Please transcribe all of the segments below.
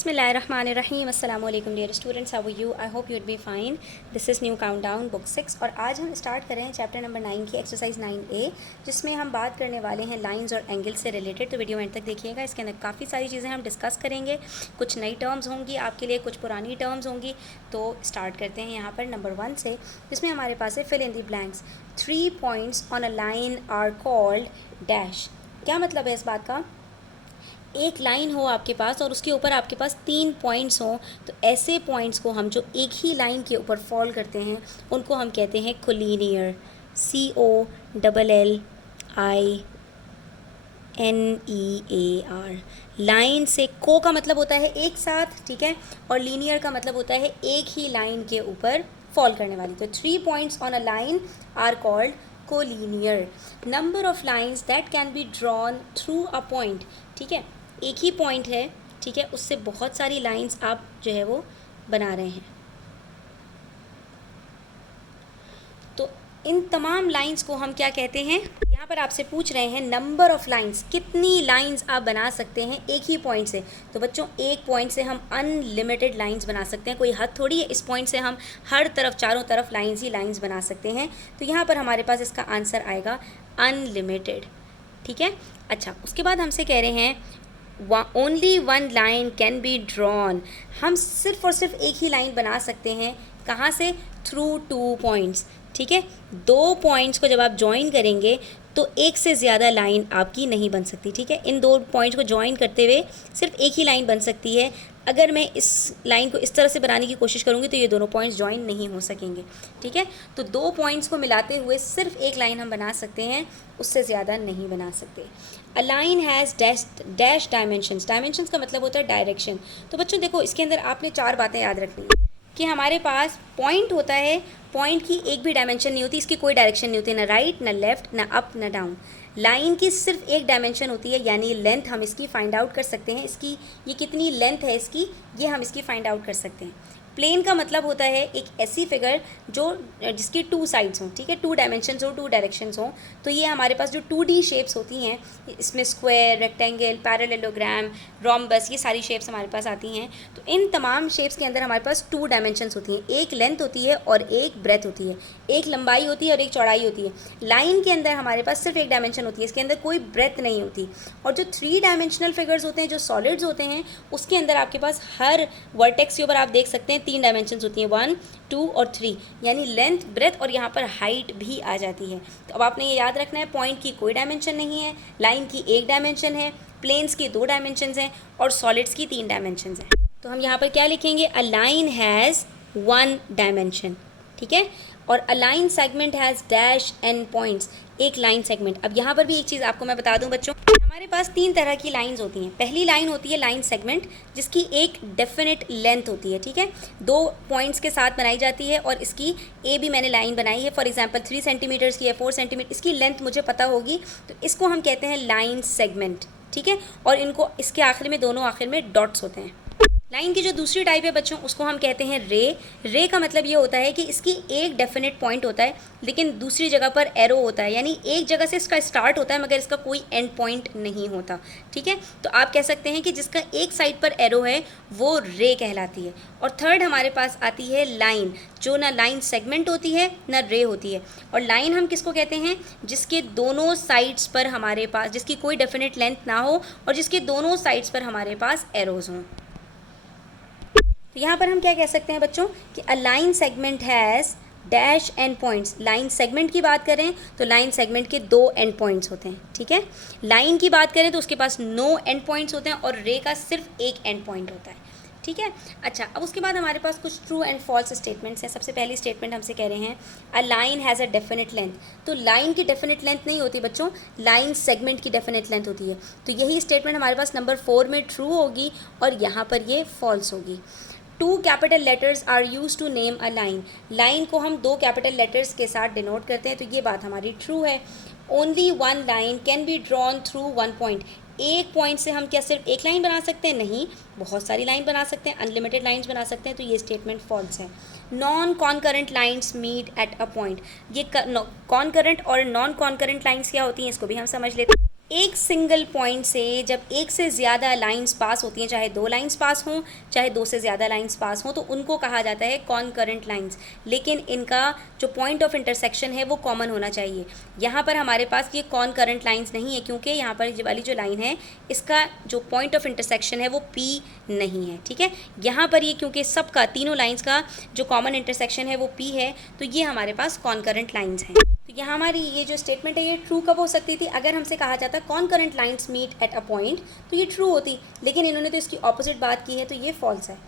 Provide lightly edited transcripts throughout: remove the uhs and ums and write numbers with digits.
बिस्मिल्लाहिर्रहमानिर्रहीम अस्सलाम वालेकुम dear students, how are you? I hope you would be fine. This is new countdown book 6 और आज हम स्टार्ट कर रहे हैं चैप्टर नंबर 9 की एक्सरसाइज 9A, जिसमें हम बात करने वाले हैं लाइंस और एंगल से रिलेटेड। तो वीडियो एंड तक देखिएगा, इसके अंदर काफ़ी सारी चीज़ें हम डिस्कस करेंगे। कुछ नई टर्म्स होंगी आपके लिए, कुछ पुरानी टर्म्स होंगी। तो स्टार्ट करते हैं यहाँ पर नंबर 1 से, जिसमें हमारे पास है fill in the blanks. 3 points on a line are called dash. क्या मतलब है इस बात का? एक लाइन हो आपके पास और उसके ऊपर आपके पास 3 पॉइंट्स हों, तो ऐसे पॉइंट्स को हम जो एक ही लाइन के ऊपर फॉल करते हैं उनको हम कहते हैं कोलिनियर। COLLINEAR। लाइन से को का मतलब होता है एक साथ, ठीक है, और लीनियर का मतलब होता है एक ही लाइन के ऊपर फॉल करने वाली। तो 3 points on a line are called collinear. Number of lines that can be drawn through a point, ठीक है, एक ही पॉइंट है, ठीक है, उससे बहुत सारी लाइंस आप जो है वो बना रहे हैं। तो इन तमाम लाइंस को हम क्या कहते हैं? यहाँ पर आपसे पूछ रहे हैं नंबर ऑफ लाइंस, कितनी लाइंस आप बना सकते हैं एक ही पॉइंट से। तो बच्चों, एक पॉइंट से हम अनलिमिटेड लाइंस बना सकते हैं, कोई हद थोड़ी है। इस पॉइंट से हम हर तरफ, चारों तरफ लाइंस ही लाइंस बना सकते हैं। तो यहाँ पर हमारे पास इसका आंसर आएगा अनलिमिटेड, ठीक है। अच्छा, उसके बाद हमसे कह रहे हैं only one line can be drawn. हम सिर्फ और सिर्फ एक ही लाइन बना सकते हैं, कहाँ से? थ्रू 2 पॉइंट्स, ठीक है। 2 पॉइंट्स को जब आप ज्वाइन करेंगे तो एक से ज़्यादा लाइन आपकी नहीं बन सकती, ठीक है। इन 2 पॉइंट्स को ज्वाइन करते हुए सिर्फ एक ही लाइन बन सकती है। अगर मैं इस लाइन को इस तरह से बनाने की कोशिश करूँगी तो ये दोनों पॉइंट्स ज्वाइन नहीं हो सकेंगे, ठीक है। तो 2 पॉइंट्स को मिलाते हुए सिर्फ एक लाइन हम बना सकते हैं, उससे ज़्यादा नहीं बना सकते। A line has dash dimensions. Dimensions का मतलब होता है डायरेक्शन। तो बच्चों देखो, इसके अंदर आपने 4 बातें याद रखनी है कि हमारे पास पॉइंट होता है, पॉइंट की एक भी डायमेंशन नहीं होती, इसकी कोई डायरेक्शन नहीं होती, ना राइट ना लेफ्ट ना अप ना डाउन। लाइन की सिर्फ एक डायमेंशन होती है, यानी लेंथ हम इसकी फाइंड आउट कर सकते हैं। इसकी ये कितनी लेंथ है इसकी, ये हम इसकी फाइंड आउट कर सकते हैं। प्लेन का मतलब होता है एक ऐसी फिगर जो जिसकी 2 साइड्स हों, ठीक है, 2 डायमेंशंस हो, 2 डायरेक्शंस हों। तो ये हमारे पास जो 2D शेप्स होती हैं, इसमें स्क्वायर, रेक्टेंगल, पैरेललोग्राम, रोम्बस, ये सारी शेप्स हमारे पास आती हैं। तो इन तमाम शेप्स के अंदर हमारे पास 2 डायमेंशंस होती हैं, एक लेंथ होती है और एक ब्रेथ होती है, एक लंबाई होती है और एक चौड़ाई होती है। लाइन के अंदर हमारे पास सिर्फ एक डायमेंशन होती है, इसके अंदर कोई ब्रेथ नहीं होती। और जो 3 डायमेंशनल फिगर्स होते हैं, जो सॉलिड्स होते हैं, उसके अंदर आपके पास हर वर्टेक्स के ऊपर आप देख सकते हैं 3 डायमेंशंस होती हैं, 1, 2 और 3, यानी लेंथ, ब्रेथ और यहाँ पर हाइट भी आ जाती है। तो अब आपने ये याद रखना है, पॉइंट की कोई डायमेंशन नहीं है, लाइन की एक डायमेंशन है, प्लेन्स की 2 डायमेंशंस हैं और सॉलिड्स की 3 डायमेंशंस हैं। तो हम यहाँ पर क्या लिखेंगे? अ लाइन हैज़ 1 डायमेंशन, ठीक है, और a line segment has dash and points. एक लाइन सेगमेंट। अब यहाँ पर भी एक चीज़ आपको मैं बता दूँ बच्चों, हमारे पास 3 तरह की लाइंस होती हैं। पहली लाइन होती है लाइन सेगमेंट, जिसकी एक डेफिनेट लेंथ होती है, ठीक है, 2 पॉइंट्स के साथ बनाई जाती है और इसकी ए भी मैंने लाइन बनाई है, फॉर एग्जांपल 3 सेंटीमीटर्स की है, 4 सेंटीमीटर, इसकी लेंथ मुझे पता होगी, तो इसको हम कहते हैं लाइन सेगमेंट, ठीक है। और इनको इसके आखिर में, दोनों आखिर में डॉट्स होते हैं। लाइन की जो दूसरी टाइप है बच्चों, उसको हम कहते हैं रे। रे का मतलब ये होता है कि इसकी एक डेफिनेट पॉइंट होता है, लेकिन दूसरी जगह पर एरो होता है, यानी एक जगह से इसका स्टार्ट होता है मगर इसका कोई एंड पॉइंट नहीं होता, ठीक है। तो आप कह सकते हैं कि जिसका एक साइड पर एरो है वो रे कहलाती है। और थर्ड हमारे पास आती है लाइन, जो ना लाइन सेगमेंट होती है ना रे होती है। और लाइन हम किसको कहते हैं? जिसके दोनों साइड्स पर हमारे पास, जिसकी कोई डेफिनेट लेंथ ना हो और जिसके दोनों साइड्स पर हमारे पास एरोज हों। तो यहाँ पर हम क्या कह सकते हैं बच्चों कि a line segment has dash and points. Line segment की बात करें तो लाइन सेगमेंट के 2 एंड पॉइंट्स होते हैं, ठीक है। लाइन की बात करें तो उसके पास नो एंड पॉइंट्स होते हैं और रे का सिर्फ एक एंड पॉइंट होता है, ठीक है। अच्छा, अब उसके बाद हमारे पास कुछ ट्रू एंड फॉल्स स्टेटमेंट्स हैं। सबसे पहली स्टेटमेंट हमसे कह रहे हैं a line has a definite length. तो लाइन की डेफिनेट लेंथ नहीं होती बच्चों, लाइन सेगमेंट की डेफिनेट लेंथ होती है। तो यही स्टेटमेंट हमारे पास नंबर 4 में ट्रू होगी और यहाँ पर ये फॉल्स होगी। 2 capital letters are used to name a line. Line को हम 2 कैपिटल लेटर्स के साथ डिनोट करते हैं, तो ये बात हमारी ट्रू है। Only 1 line can be drawn through 1 point. एक पॉइंट से हम क्या सिर्फ एक लाइन बना सकते हैं? नहीं, बहुत सारी लाइन बना सकते हैं, अनलिमिटेड लाइन्स बना सकते हैं। तो ये स्टेटमेंट फॉल्स है। Non concurrent lines meet at a point. ये कॉन्करेंट और नॉन कॉन्करेंट लाइन्स क्या होती हैं, इसको भी हम समझ लेते हैं। एक सिंगल पॉइंट से जब एक से ज़्यादा लाइंस पास होती हैं, चाहे 2 लाइंस पास हों, चाहे 2 से ज़्यादा लाइंस पास हों, तो उनको कहा जाता है कॉनकरेंट लाइंस। लेकिन इनका जो पॉइंट ऑफ इंटरसेक्शन है वो कॉमन होना चाहिए। यहाँ पर हमारे पास ये कॉनकरेंट लाइंस नहीं है, क्योंकि यहाँ पर ये वाली जो लाइन है इसका जो पॉइंट ऑफ इंटरसेक्शन है वो P नहीं है, ठीक है। यहाँ पर ये क्योंकि सबका, तीनों लाइंस का जो कॉमन इंटरसेक्शन है वो P है, तो ये हमारे पास कॉनकरेंट लाइंस हैं। तो यहाँ हमारी ये जो स्टेटमेंट है ये ट्रू कब हो सकती थी? अगर हमसे कहा जाता concurrent lines meet at a point, तो ये ट्रू होती, लेकिन इन्होंने तो इसकी ऑपोजिट बात की है, तो ये फॉल्स है।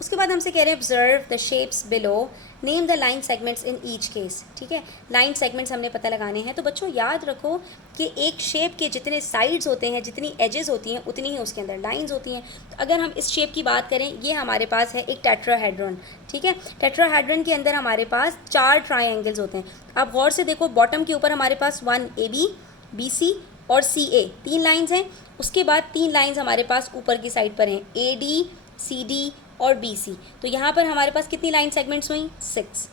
उसके बाद हमसे कह रहे हैं observe the shapes below, name the line segments in each case, ठीक है। लाइन सेगमेंट्स हमने पता लगाने हैं। तो बच्चों याद रखो कि एक शेप के जितने साइड्स होते हैं, जितनी एजेस होती हैं, उतनी ही उसके अंदर लाइंस होती हैं। तो अगर हम इस शेप की बात करें, ये हमारे पास है एक टेट्राहेड्रॉन, ठीक है। टेट्राहेड्रॉन के अंदर हमारे पास 4 ट्राइंगल्स होते हैं। आप गौर से देखो, बॉटम के ऊपर हमारे पास 1 AB, BC और CA 3 लाइन्स हैं। उसके बाद 3 लाइन्स हमारे पास ऊपर की साइड पर हैं, AD, CD और BC। तो यहाँ पर हमारे पास कितनी लाइन सेगमेंट्स हुई? 6।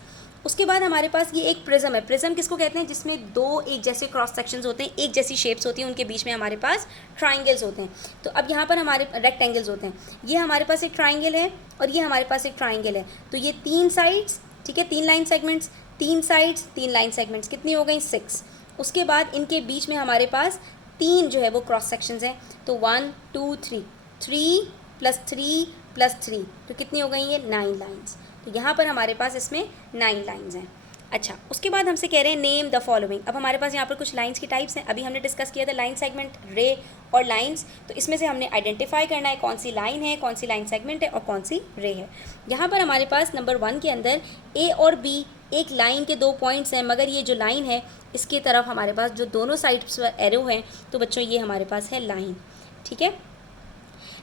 उसके बाद हमारे पास ये एक प्रिज्म है। प्रिज्म किसको कहते हैं? जिसमें 2 एक जैसे क्रॉस सेक्शंस होते हैं, एक जैसी शेप्स होती हैं, उनके बीच में हमारे पास ट्राइंगल्स होते हैं। तो अब यहाँ पर हमारे रेक्टेंगल्स होते हैं। ये हमारे पास एक ट्राइंगल है और ये हमारे पास एक ट्राइंगल है। तो ये 3 साइड्स, ठीक है, 3 line segments, 3 sides, 3 line segments, कितनी हो गई? 6। उसके बाद इनके बीच में हमारे पास 3 जो है वो क्रॉस सेक्शंस हैं। तो 1 2 3, 3 + 3 + 3, तो कितनी हो गई? ये 9 लाइन्स। तो यहाँ पर हमारे पास इसमें 9 लाइन्स हैं। अच्छा, उसके बाद हमसे कह रहे हैं नेम द फॉलोइंग। अब हमारे पास यहाँ पर कुछ लाइन्स की टाइप्स हैं। अभी हमने डिस्कस किया था लाइन सेगमेंट, रे और लाइन्स। तो इसमें से हमने आइडेंटिफाई करना है कौन सी लाइन है, कौन सी लाइन सेगमेंट है और कौन सी रे है। यहाँ पर हमारे पास नंबर 1 के अंदर A और B एक लाइन के 2 पॉइंट्स हैं, मगर ये जो लाइन है इसकी तरफ हमारे पास जो दोनों साइड्स पर एरो हैं, तो बच्चों ये हमारे पास है लाइन, ठीक है।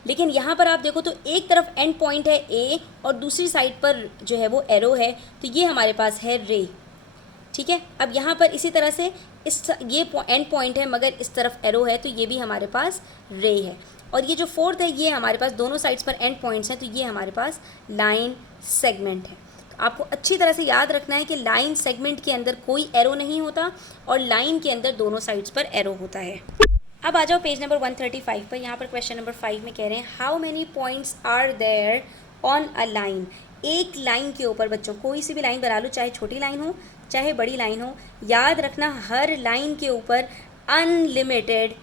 लेकिन यहाँ पर आप देखो तो एक तरफ एंड पॉइंट है A और दूसरी साइड पर जो है वो एरो है, तो ये हमारे पास है रे, ठीक है। अब यहाँ पर इसी तरह से ये एंड पॉइंट है मगर इस तरफ एरो है, तो ये भी हमारे पास रे है। और ये जो 4th है ये हमारे पास दोनों साइड्स पर एंड पॉइंट्स हैं, तो ये हमारे पास लाइन सेगमेंट है। तो आपको अच्छी तरह से याद रखना है कि लाइन सेगमेंट के अंदर कोई एरो नहीं होता और लाइन के अंदर दोनों साइड्स पर एरो होता है। अब आ जाओ पेज नंबर 135 पर। यहाँ पर क्वेश्चन नंबर 5 में कह रहे हैं how many points are there on a line. एक लाइन के ऊपर बच्चों कोई सी भी लाइन बना लो, चाहे छोटी लाइन हो चाहे बड़ी लाइन हो, याद रखना हर लाइन के ऊपर अनलिमिटेड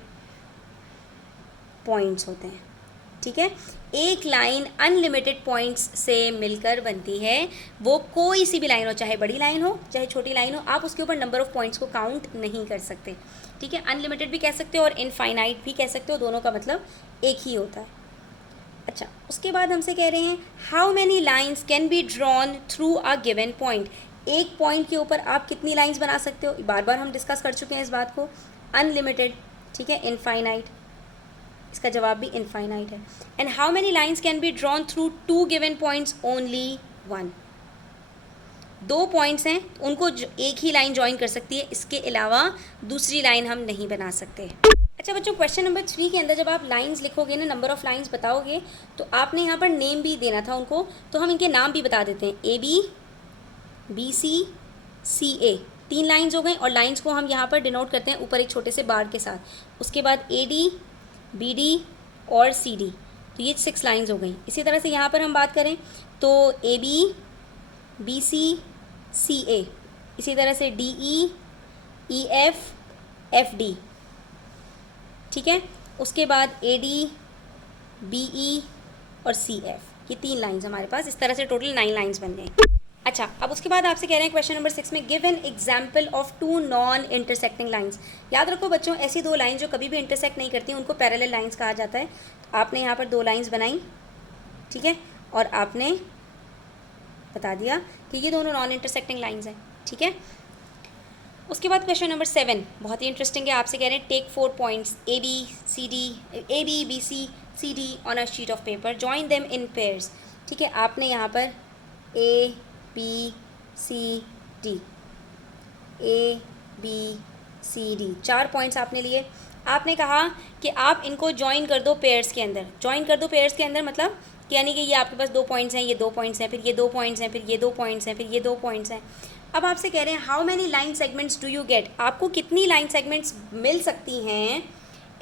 पॉइंट्स होते हैं, ठीक है। एक लाइन अनलिमिटेड पॉइंट्स से मिलकर बनती है। वो कोई सी भी लाइन हो, चाहे बड़ी लाइन हो चाहे छोटी लाइन हो, आप उसके ऊपर नंबर ऑफ़ पॉइंट्स को काउंट नहीं कर सकते, ठीक है। अनलिमिटेड भी कह सकते हो और इनफाइनाइट भी कह सकते हो, दोनों का मतलब एक ही होता है। अच्छा, उसके बाद हमसे कह रहे हैं how many lines can be drawn through a given point. एक पॉइंट के ऊपर आप कितनी लाइन्स बना सकते हो? बार बार हम डिस्कस कर चुके हैं इस बात को। अनलिमिटेड, ठीक है, इनफाइनाइट, इसका जवाब भी इनफाइनाइट है। And how many lines can be drawn through 2 given points? Only 1। 2 points हैं, उनको एक ही लाइन ज्वाइन कर सकती है, इसके अलावा दूसरी लाइन हम नहीं बना सकते। अच्छा बच्चों, क्वेश्चन नंबर 3 के अंदर जब आप लाइंस लिखोगे ना, नंबर ऑफ़ लाइंस बताओगे, तो आपने यहाँ पर नेम भी देना था उनको, तो हम इनके नाम भी बता देते हैं। AB, BC, CA 3 लाइंस हो गई और लाइंस को हम यहाँ पर डिनोट करते हैं ऊपर एक छोटे से बार के साथ। उसके बाद AD, BD और CD, तो ये 6 लाइंस हो गई। इसी तरह से यहाँ पर हम बात करें तो AB, BC, CA, इसी तरह से DE, EF, FD, ठीक है। उसके बाद AD, BE और CF, ये 3 लाइंस हमारे पास, इस तरह से टोटल 9 लाइंस बन गई। अच्छा, अब उसके बाद आपसे कह रहे हैं क्वेश्चन नंबर 6 में give an example of 2 non intersecting lines. याद रखो बच्चों, ऐसी 2 लाइंस जो कभी भी इंटरसेक्ट नहीं करती उनको पैरेलल लाइंस कहा जाता है। तो आपने यहाँ पर 2 लाइंस बनाई, ठीक है, और आपने बता दिया कि ये दोनों नॉन इंटरसेक्टिंग लाइंस हैं, ठीक है। उसके बाद क्वेश्चन नंबर 7 बहुत ही इंटरेस्टिंग है। आपसे कह रहे हैं take 4 points A B C C D on a sheet of paper, join them in pairs, ठीक है। आपने यहाँ पर A B C D, A B C D 4 points आपने लिए। आपने कहा कि आप इनको ज्वाइन कर दो पेयर्स के अंदर। ज्वाइन कर दो पेयर्स के अंदर मतलब यानी कि ये आपके पास 2 पॉइंट्स हैं, ये 2 पॉइंट्स हैं, फिर ये 2 पॉइंट्स हैं, फिर ये 2 पॉइंट्स हैं, फिर ये 2 पॉइंट्स हैं। अब आपसे कह रहे हैं how many line segments do you get. आपको कितनी लाइन सेगमेंट्स मिल सकती हैं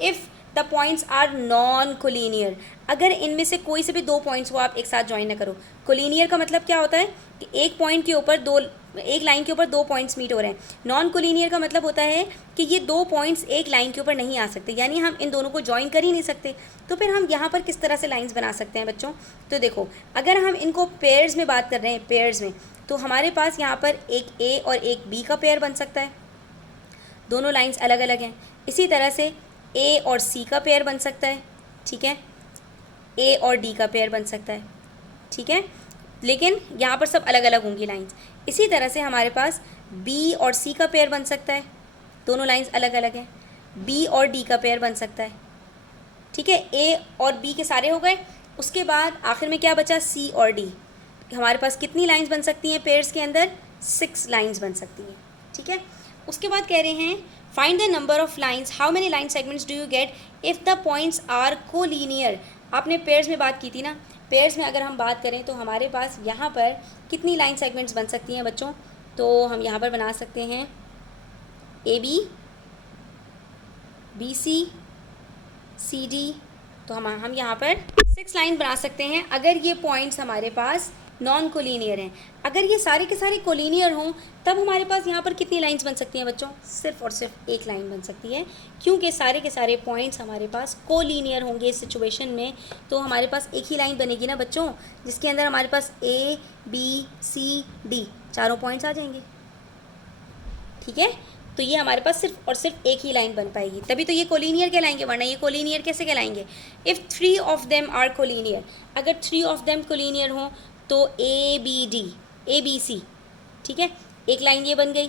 if the points are non collinear, अगर इनमें से कोई से भी दो पॉइंट्स को आप एक साथ ज्वाइन ना करो। कोलिनियर का मतलब क्या होता है कि एक पॉइंट के ऊपर दो, एक लाइन के ऊपर दो पॉइंट्स मीट हो रहे हैं। नॉन कोलिनियर का मतलब होता है कि ये दो पॉइंट्स एक लाइन के ऊपर नहीं आ सकते, यानी हम इन दोनों को ज्वाइन कर ही नहीं सकते। तो फिर हम यहाँ पर किस तरह से लाइंस बना सकते हैं बच्चों? तो देखो, अगर हम इनको पेयर्स में बात कर रहे हैं, पेयर्स में, तो हमारे पास यहाँ पर एक ए और एक बी का पेयर बन सकता है, दोनों लाइंस अलग अलग हैं। इसी तरह से ए और सी का पेयर बन सकता है, ठीक है, ए और डी का पेयर बन सकता है, ठीक है, लेकिन यहाँ पर सब अलग अलग होंगी लाइंस। इसी तरह से हमारे पास बी और सी का पेयर बन सकता है, दोनों लाइंस अलग अलग हैं। बी और डी का पेयर बन सकता है, ठीक है, ए और बी के सारे हो गए। उसके बाद आखिर में क्या बचा? सी और डी। हमारे पास कितनी लाइंस बन सकती हैं पेयर्स के अंदर? 6 लाइंस बन सकती हैं, ठीक है। उसके बाद कह रहे हैं find the number of lines, how many line segments do you get if the points are collinear. आपने पेयर्स में बात की थी ना, पेयर्स में अगर हम बात करें तो हमारे पास यहाँ पर कितनी लाइन सेगमेंट्स बन सकती हैं बच्चों? तो हम यहाँ पर बना सकते हैं A B, B C, C D. तो हम यहाँ पर 6 लाइन बना सकते हैं अगर ये पॉइंट्स हमारे पास नॉन कोलिनियर हैं। अगर ये सारे के सारे कोलिनियर हों तब हमारे पास यहाँ पर कितनी लाइंस बन सकती हैं बच्चों? सिर्फ और सिर्फ एक लाइन बन सकती है, क्योंकि सारे के सारे पॉइंट्स हमारे पास कोलिनियर होंगे इस सिचुएशन में। तो हमारे पास एक ही लाइन बनेगी ना बच्चों, जिसके अंदर हमारे पास ए बी सी डी चारों पॉइंट्स आ जाएंगे, ठीक है। तो ये हमारे पास सिर्फ और सिर्फ एक ही लाइन बन पाएगी, तभी तो ये कोलिनियर कहलाएंगे, वरना ये कोलिनियर कैसे कहलाएंगे? If 3 of them are collinear, अगर 3 ऑफ देम कोलिनियर हों तो A B D, A B C, ठीक है, एक लाइन ये बन गई।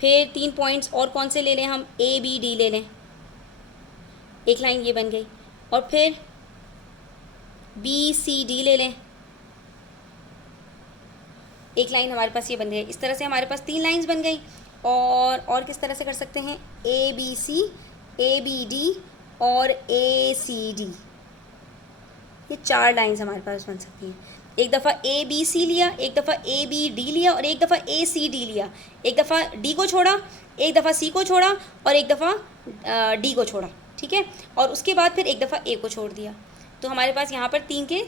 फिर 3 पॉइंट्स और कौन से ले लें हम? ए बी डी ले लें, एक लाइन ये बन गई। और फिर बी सी डी ले लें, एक लाइन हमारे पास ये बन गई। इस तरह से हमारे पास 3 लाइंस बन गई। और किस तरह से कर सकते हैं? A B C, A B D और ए सी डी, ये 4 लाइंस हमारे पास बन सकती हैं। एक दफ़ा ए बी सी लिया, एक दफ़ा ए बी डी लिया और एक दफ़ा ए सी डी लिया, एक दफ़ा डी को छोड़ा, एक दफ़ा सी को छोड़ा और एक दफ़ा डी को छोड़ा, ठीक है, और उसके बाद फिर एक दफ़ा ए को छोड़ दिया। तो हमारे पास यहाँ पर 3 के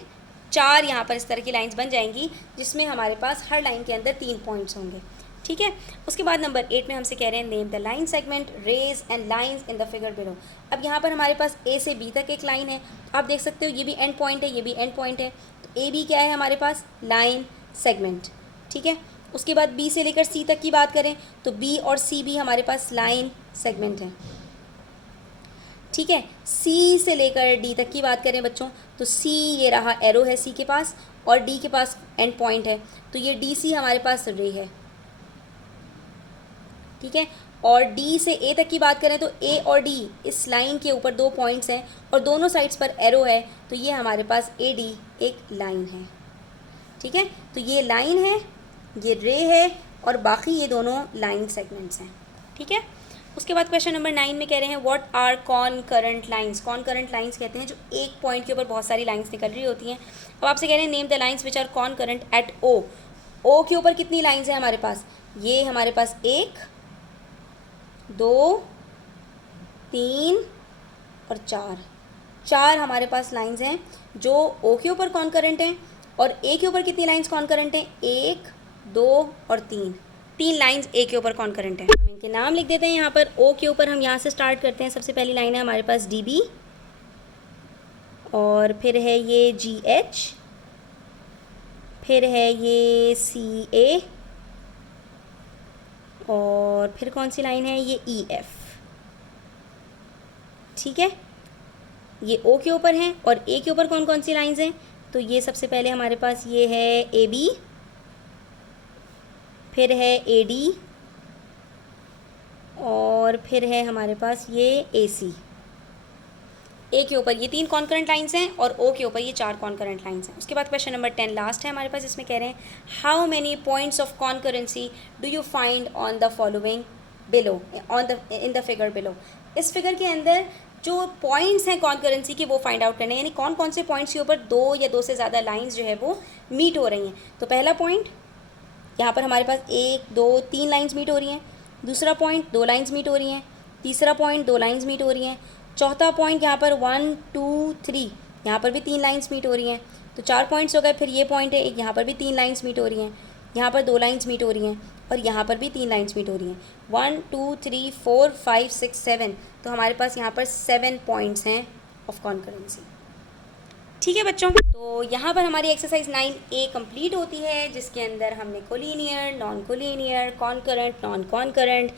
4 यहाँ पर इस तरह की लाइंस बन जाएंगी, जिसमें हमारे पास हर लाइन के अंदर 3 पॉइंट्स होंगे, ठीक है। उसके बाद नंबर 8 में हमसे कह रहे हैं name the line segment rays and lines in the figure below. अब यहाँ पर हमारे पास ए से बी तक एक लाइन है, आप देख सकते हो ये भी एंड पॉइंट है, ये भी एंड पॉइंट है। तो ए बी क्या है हमारे पास? लाइन सेगमेंट, ठीक है। उसके बाद बी से लेकर सी तक की बात करें तो बी और सी भी हमारे पास लाइन सेगमेंट है, ठीक है। सी से लेकर डी तक की बात करें बच्चों तो सी ये रहा एरो है सी के पास और डी के पास एंड पॉइंट है, तो ये डी सी हमारे पास रे है, ठीक है। और डी से ए तक की बात करें तो ए और डी इस लाइन के ऊपर 2 पॉइंट्स हैं और दोनों साइड्स पर एरो है, तो ये हमारे पास ए डी एक लाइन है, ठीक है। तो ये लाइन है, ये रे है और बाकी ये दोनों लाइन सेगमेंट्स हैं, ठीक है। उसके बाद क्वेश्चन नंबर 9 में कह रहे हैं what are concurrent lines. Concurrent lines कहते हैं जो एक पॉइंट के ऊपर बहुत सारी लाइंस निकल रही होती हैं। अब आपसे कह रहे हैं name the lines which are concurrent at O. O के ऊपर कितनी लाइंस हैं हमारे पास? ये हमारे पास 1 2 3 और 4 हमारे पास लाइंस हैं जो ओ के ऊपर कॉनकरेंट हैं। और ए के ऊपर कितनी लाइंस कॉनकरेंट हैं? 1 2 और 3 लाइंस ए के ऊपर कॉनकरेंट हैं। हम इनके नाम लिख देते हैं यहाँ पर। ओ के ऊपर हम यहाँ से स्टार्ट करते हैं। सबसे पहली लाइन है हमारे पास डी बी, और फिर है ये जी एच, फिर है ये सी ए, और फिर कौन सी लाइन है? ये ई एफ, ठीक है। ये ओ के ऊपर हैं। और ए के ऊपर कौन कौन सी लाइंस हैं? तो ये सबसे पहले हमारे पास ये है ए बी, फिर है ए डी, और फिर है हमारे पास ये ए सी। ए के ऊपर ये 3 कॉन्करेंट लाइंस हैं और ओ के ऊपर ये 4 कॉन्करेंट लाइंस हैं। उसके बाद क्वेश्चन नंबर 10 लास्ट है हमारे पास, इसमें कह रहे हैं how many points of concurrency do you find on the following below, in the figure below. इस फिगर के अंदर जो पॉइंट्स हैं कॉन्करेंसी के वो फाइंड आउट करने हैं, यानी कौन कौन से पॉइंट्स के ऊपर 2 या 2 से ज़्यादा लाइंस जो है वो मीट हो रही हैं। तो पहला पॉइंट यहाँ पर हमारे पास 1 2 3 लाइंस मीट हो रही हैं। दूसरा पॉइंट 2 लाइंस मीट हो रही हैं। तीसरा पॉइंट 2 लाइंस मीट हो रही हैं। चौथा पॉइंट यहाँ पर 1 2 3, यहाँ पर भी 3 लाइंस मीट हो रही हैं। तो 4 पॉइंट्स हो गए। फिर ये पॉइंट है एक, यहाँ पर भी 3 लाइंस मीट हो रही हैं, यहाँ पर 2 लाइंस मीट हो रही हैं और यहाँ पर भी 3 लाइंस मीट हो रही हैं। 1 2 3 4 5 6 7, तो हमारे पास यहाँ पर 7 पॉइंट्स हैं ऑफ कॉन्करेंसी। ठीक है बच्चों, तो यहाँ पर हमारी एक्सरसाइज 9A कंप्लीट होती है, जिसके अंदर हमने collinear, non collinear, concurrent, non concurrent,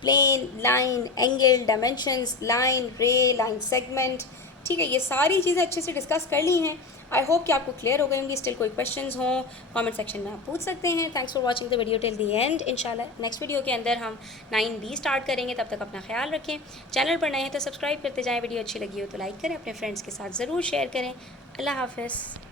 plane, line, angle, dimensions, line, ray, line segment, ठीक है, ये सारी चीज़ें अच्छे से डिस्कस कर ली हैं। आई होप कि आपको क्लियर हो गई होंगी। स्टिल कोई क्वेश्चंस हों कमेंट सेक्शन में आप पूछ सकते हैं। Thanks for watching the video till the end. इंशाल्लाह नेक्स्ट वीडियो के अंदर हम 9B स्टार्ट करेंगे। तब तक अपना ख्याल रखें। चैनल पर नए हैं तो सब्सक्राइब करते जाएं। वीडियो अच्छी लगी हो तो लाइक करें, अपने फ्रेंड्स के साथ ज़रूर शेयर करें। अल्लाह हाफ़िज़।